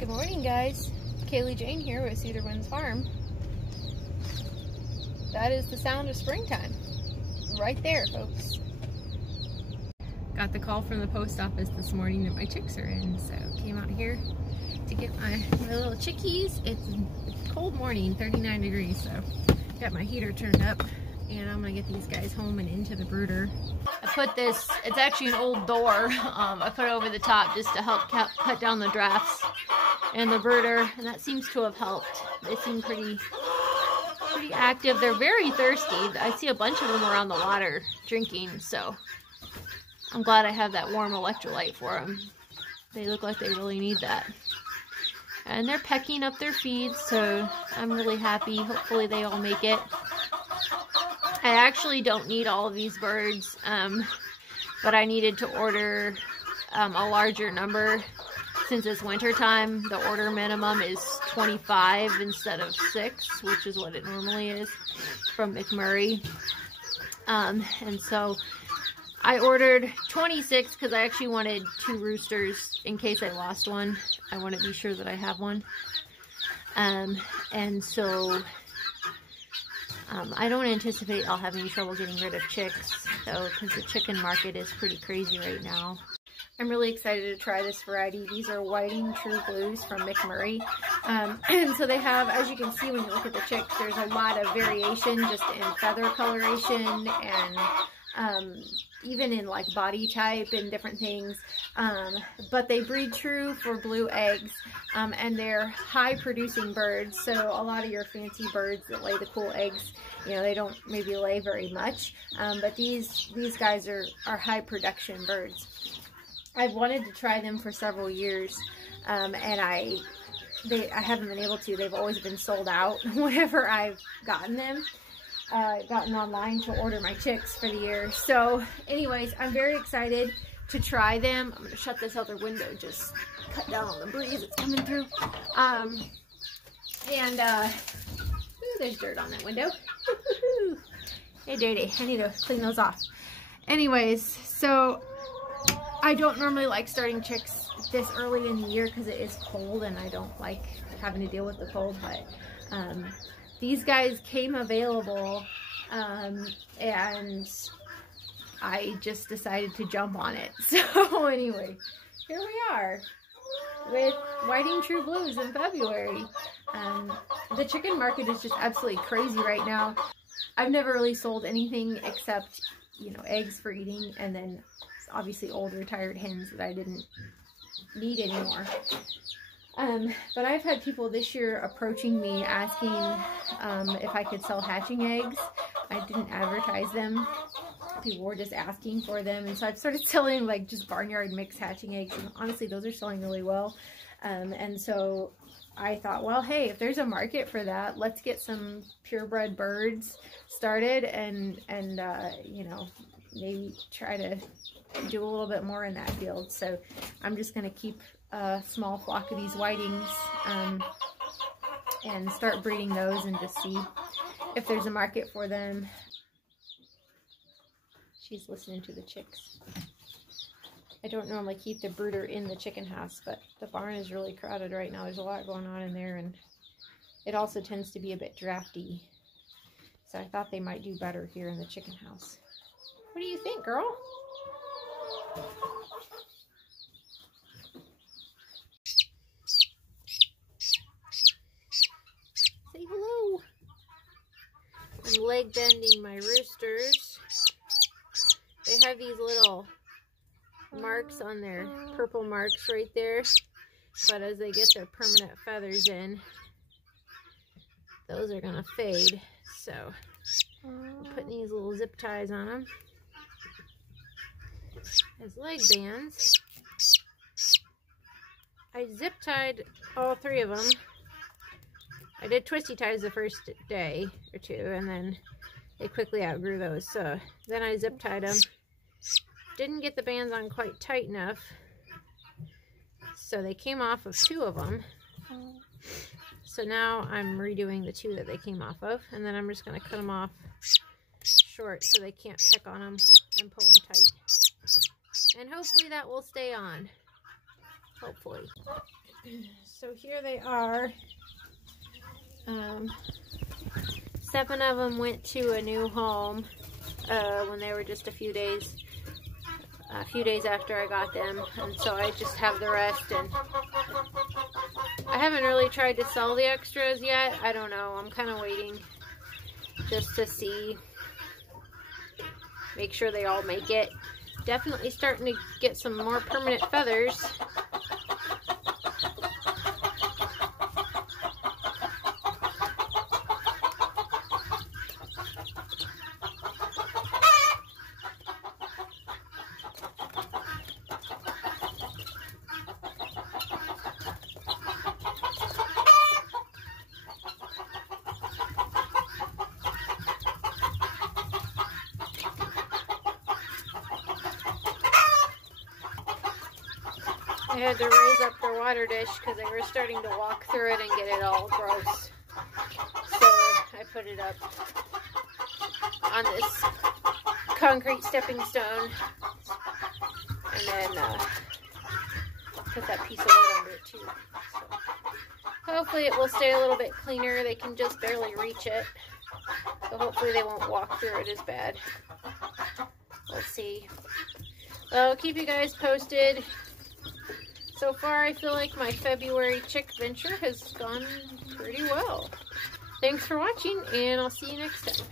Good morning, guys. Kaylee Jane here with Cedar Winds Farm. That is the sound of springtime. Right there, folks. Got the call from the post office this morning that my chicks are in, so came out here to get my little chickies. It's a cold morning, 39 degrees, so got my heater turned up, and I'm gonna get these guys home and into the brooder. I put this, it's actually an old door, I put it over the top just to help cut down the drafts in the brooder, and that seems to have helped. They seem pretty active. They're very thirsty. I see a bunch of them around the water drinking, so I'm glad I have that warm electrolyte for them. They look like they really need that. And they're pecking up their feed, so I'm really happy. Hopefully they all make it. I actually don't need all of these birds, but I needed to order a larger number. Since it's winter time, the order minimum is 25 instead of 6, which is what it normally is from McMurray. And so I ordered 26 because I actually wanted 2 roosters in case I lost one. I want to be sure that I have one. And so I don't anticipate I'll have any trouble getting rid of chicks, though, because the chicken market is pretty crazy right now. I'm really excited to try this variety. These are Whiting True Blues from McMurray. And so they have, as you can see when you look at the chicks, there's a lot of variation just in feather coloration and even in like body type and different things. But they breed true for blue eggs, and they're high producing birds. So a lot of your fancy birds that lay the cool eggs, you know, they don't maybe lay very much. But these guys are high production birds. I've wanted to try them for several years, and I haven't been able to. They've always been sold out whenever I've gotten them. Gotten online to order my chicks for the year. So anyways, I'm very excited to try them. I'm going to shut this other window, just cut down on the breeze that's coming through. Ooh, there's dirt on that window. Hey, dirty. I need to clean those off. Anyways, so I don't normally like starting chicks this early in the year because it is cold and I don't like having to deal with the cold, but these guys came available, and I just decided to jump on it. So anyway, here we are with Whiting True Blues in February. The chicken market is just absolutely crazy right now. I've never really sold anything except, you know, eggs for eating, and then obviously old retired hens that I didn't need anymore. But I've had people this year approaching me asking if I could sell hatching eggs. I didn't advertise them. People were just asking for them, and so I've started selling like just barnyard mixed hatching eggs, and honestly those are selling really well. And so I thought, well, hey, if there's a market for that, let's get some purebred birds started and you know, maybe try to do a little bit more in that field. So I'm just going to keep a small flock of these whitings and start breeding those and just see if there's a market for them. She's listening to the chicks. I don't normally keep the brooder in the chicken house, but the barn is really crowded right now. There's a lot going on in there, and it also tends to be a bit drafty. So I thought they might do better here in the chicken house. What do you think, girl? Say hello. I'm leg bending my roosters. They have these little marks on their purple marks right there, but as they get their permanent feathers in, those are gonna fade. So I'm putting these little zip ties on them as leg bands. I zip tied all 3 of them. I did twisty ties the first day or 2, and then they quickly outgrew those. So then I zip tied them. Didn't get the bands on quite tight enough, so they came off of 2 of them. So now I'm redoing the 2 that they came off of, and then I'm just going to cut them off short so they can't pick on them and pull them tight. And hopefully that will stay on. Hopefully. So here they are. 7 of them went to a new home when they were just a few days after I got them, and so I just have the rest. And I haven't really tried to sell the extras yet. I don't know. I'm kind of waiting just to see, make sure they all make it. Definitely starting to get some more permanent feathers. I had to raise up their water dish because they were starting to walk through it and get it all gross. So I put it up on this concrete stepping stone and then put that piece of wood under it too. So hopefully it will stay a little bit cleaner. They can just barely reach it. So hopefully they won't walk through it as bad. We'll see. I'll keep you guys posted. So far, I feel like my February chick venture has gone pretty well. Thanks for watching, and I'll see you next time.